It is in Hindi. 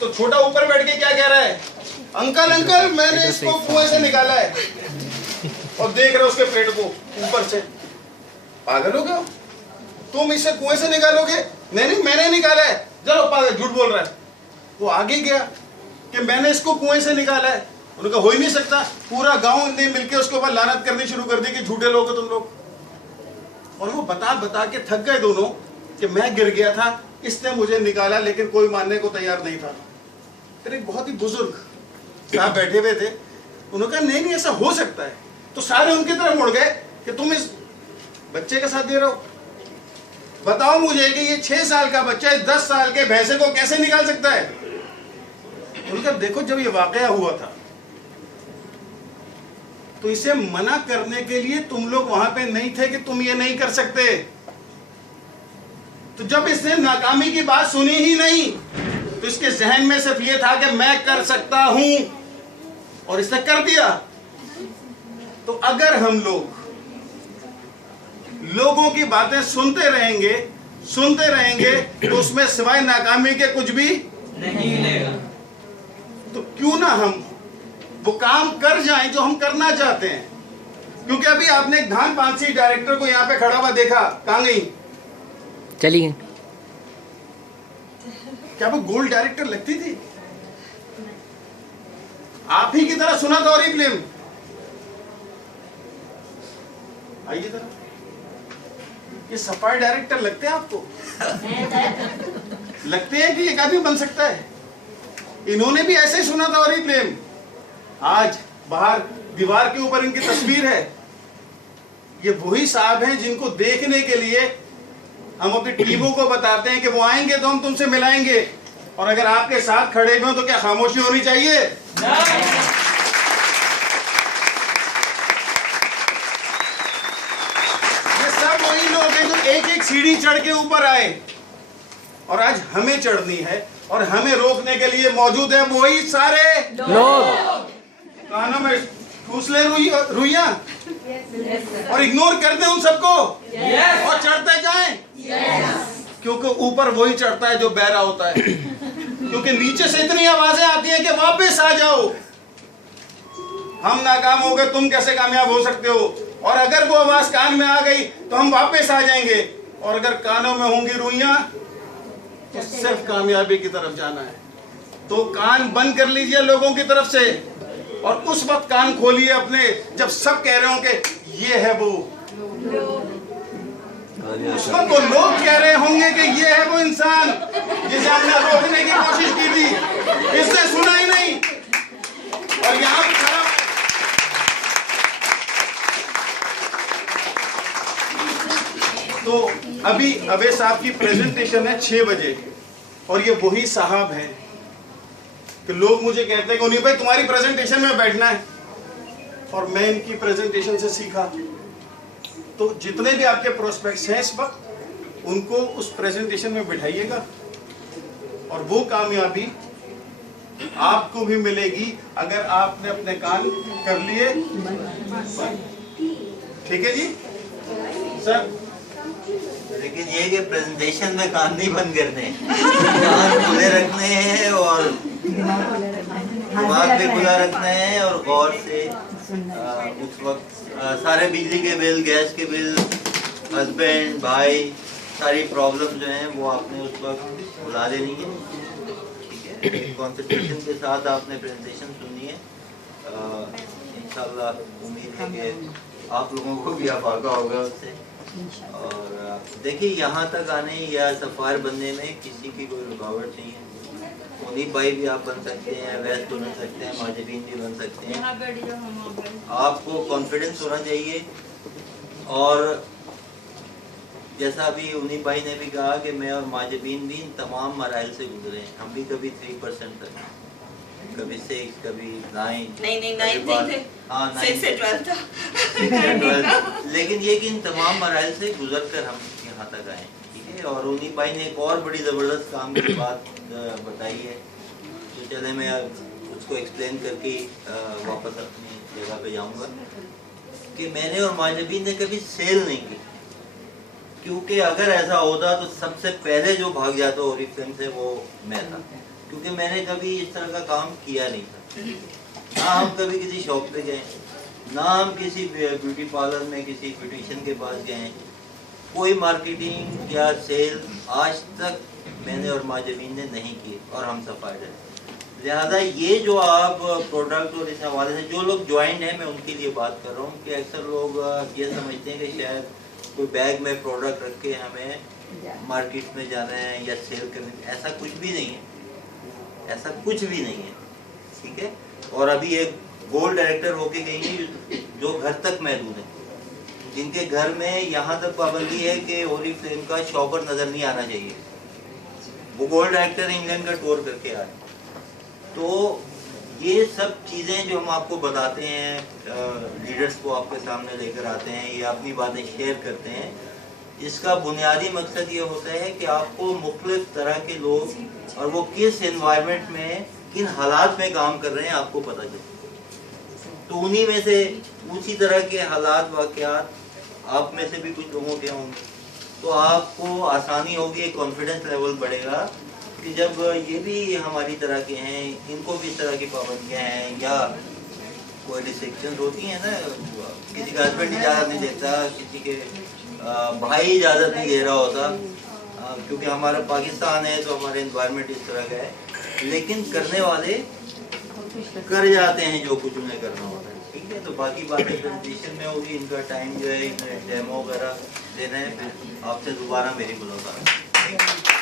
तो छोटा ऊपर बैठ के क्या कह रहा है, अंकल अंकल मैंने इसको कुएं से निकाला है, और देख रहे हो उसके पेट को ऊपर से। पागल हो गया, तुम इसे कुएं से निकालोगे? नहीं मैंने निकाला है। चलो पागल, झूठ बोल रहा है। वो आगे गया कि मैंने इसको कुएं से निकाला है। उन्होंने कहा हो ही नहीं सकता। पूरा गांव ने मिलके उसके ऊपर लानत करनी शुरू कर दी कि झूठे लोग हो तुम लोग। और वो बता बता के थक गए दोनों कि मैं गिर गया था, इसने मुझे निकाला, लेकिन कोई मानने को तैयार नहीं था। फिर एक बहुत ही बुजुर्ग साहब बैठे हुए थे, उन्होंने कहा नहीं ऐसा हो सकता है। तो सारे उनकी तरफ मुड़ गए कि तुम इस बच्चे के साथ दे रहे हो, बताओ मुझे कि ये 6 साल का बच्चा 10 साल के भैंसे को कैसे निकाल सकता है। उनका देखो जब ये वाकया हुआ था तो इसे मना करने के लिए तुम लोग वहां पे नहीं थे कि तुम ये नहीं कर सकते। तो जब इसने नाकामी की बात सुनी ही नहीं तो इसके जहन में सिर्फ ये था कि मैं कर सकता हूं, और इसने कर दिया। तो अगर हम लोगों की बातें सुनते रहेंगे तो उसमें सिवाय नाकामी के कुछ भी नहीं मिलेगा। तो क्यों ना हम वो काम कर जाएं जो हम करना चाहते हैं। क्योंकि अभी आपने एक धान पांसी डायरेक्टर को यहाँ पे खड़ा हुआ देखा, कहाँ गई? चली गई। क्या वो गोल्ड डायरेक्टर लगती थी? आप ही की तरह सुना था और ही फिल्म। आइए जरा, ये सफाई डायरेक्टर लगते हैं आपको? लगते हैं कि एक आदमी बन सकता है? इन्होंने भी ऐसे ही सुना था और ही फिल्म। आज बाहर दीवार के ऊपर इनकी तस्वीर है। ये वही साहब हैं जिनको देखने के लिए हम अपनी टीमों को बताते हैं कि वो आएंगे तो हम तुमसे मिलाएंगे, और अगर आपके साथ खड़े हुए तो क्या खामोशी होनी चाहिए? ये सब वही लोग हैं जो एक एक सीढ़ी चढ़ के ऊपर आए, और आज हमें चढ़नी है और हमें रोकने के लिए मौजूद है वही सारे लोग। कानों में ठूस ले रुइया और इग्नोर कर दे उन सबको और चढ़ते जाएं, क्योंकि ऊपर वही चढ़ता है जो बहरा होता है। क्योंकि नीचे से इतनी आवाजें आती हैं कि वापस आ जाओ, हम नाकाम हो गए, तुम कैसे कामयाब हो सकते हो। और अगर वो आवाज कान में आ गई तो हम वापस आ जाएंगे, और अगर कानों में होंगी रुइयां तो सिर्फ कामयाबी की तरफ जाना है। तो कान बंद कर लीजिए लोगों की तरफ से, और उस वक्त कान खोलिए अपने जब सब कह रहे हो कि ये है वो। उस वक्त तो लोग कह रहे होंगे कि ये है वो इंसान जिसे हमने रोकने की कोशिश की थी, इसने सुना ही नहीं, और यहाँ पे खड़ा। तो अभी अवैध साहब की प्रेजेंटेशन है 6 बजे, और ये वही साहब हैं कि लोग मुझे कहते हैं कि उन्हीं भाई तुम्हारी प्रेजेंटेशन में बैठना है, और मैं इनकी प्रेजेंटेशन से सीखा। तो जितने भी आपके प्रोस्पेक्ट्स हैं इस वक्त, उनको उस प्रेजेंटेशन में बिठाइएगा, और वो कामयाबी आपको भी मिलेगी अगर आपने अपने कान कर लिए। ठीक है जी सर? लेकिन ये कि प्रेजेंटेशन में कान नहीं बंद करने, कान खुले रखने हैं और दिमाग भी खुला रखना है, और गौर से उस वक्त सारे बिजली के बिल, गैस के बिल, हस्बैंड भाई, सारी प्रॉब्लम जो हैं वो आपने उस वक्त भुला देनी है। ठीक है, कॉन्सेंट्रेशन के साथ आपने प्रेजेंटेशन सुनी है। इंशाल्लाह उम्मीद है कि आप लोगों को भी आफाका होगा उससे। और देखिए, यहाँ तक आने या सफार बनने में किसी की कोई रुकावट नहीं है। मुनीब भाई भी आप बन सकते हैं, वैस बन सकते हैं, माजिबीन भी बन सकते हैं। आपको कॉन्फिडेंस होना चाहिए। और जैसा अभी मुनीब भाई ने भी कहा कि मैं और माजिबीन भी इन तमाम मराइल से गुजरे हैं। हम भी कभी 3% तक, कभी 6, कभी 9, नहीं 9 थे, हाँ 6 से 12 था। लेकिन ये कि इन तमाम मराइल से गुजर कर हम यहाँ तक आए। ठीक है, और मुनीब भाई ने एक और बड़ी ज़बरदस्त काम की बात बताई है, तो चले मैं उसको एक्सप्लेन करके वापस अपनी जगह पे जाऊँगा कि मैंने और माजिबीन ने कभी सेल नहीं की। क्योंकि अगर ऐसा होता तो सबसे पहले जो भाग जाता ओरिफ्लेम से वो मैं था। क्योंकि मैंने कभी इस तरह का काम किया नहीं था। ना हम कभी किसी शॉप पे गए, ना हम किसी ब्यूटी पार्लर में किसी ब्यूटिशियन के पास गए, कोई मार्केटिंग या सेल आज तक मैंने और माजमीन ने नहीं की, और हम सफायर हैं। लिहाजा ये जो आप प्रोडक्ट और इस हवाले से जो लोग ज्वाइंट हैं, मैं उनके लिए बात कर रहा हूँ कि अक्सर लोग ये समझते हैं कि शायद कोई बैग में प्रोडक्ट रख के हमें मार्केट में जाना है या सेल करना है। ऐसा कुछ भी नहीं है, ऐसा कुछ भी नहीं है, ठीक है। और अभी एक गोल्ड डायरेक्टर होके गई हैं जो घर तक महदूद है, जिनके घर में यहाँ तक पाबंदी है कि होली फ्लेम का शॉपर नजर नहीं आना चाहिए। वो गोल्ड डायरेक्टर इंग्लैंड का टूर करके आए। तो ये सब चीज़ें जो हम आपको बताते हैं, लीडर्स को आपके सामने लेकर आते हैं या अपनी बातें शेयर करते हैं, इसका बुनियादी मकसद ये होता है कि आपको मुख्तलिफ तरह के लोग और वो किस एनवायरनमेंट में किन हालात में काम कर रहे हैं आपको पता चले। तो उन्हीं में से उसी तरह के हालात वाक़यात आप में से भी कुछ लोगों के होंगे, तो आपको आसानी होगी, कॉन्फिडेंस लेवल बढ़ेगा कि जब ये भी हमारी तरह के हैं, इनको भी इस तरह की पाबंदियाँ हैं या कोई रिस्ट्रिक्शंस होती हैं ना, किसी का हस्बैंड इजाज़त नहीं देता, किसी के भाई इजाज़त नहीं दे रहा होता, क्योंकि हमारा पाकिस्तान है तो हमारा एनवायरनमेंट इस तरह का है, लेकिन करने वाले कर जाते हैं जो कुछ उन्हें करना होता है, ठीक है। तो बाकी बातें प्रेजेंटेशन में होगी, इनका टाइम जो है डेमो वगैरह देना है, फिर आपसे दोबारा मेरी मुलाकात।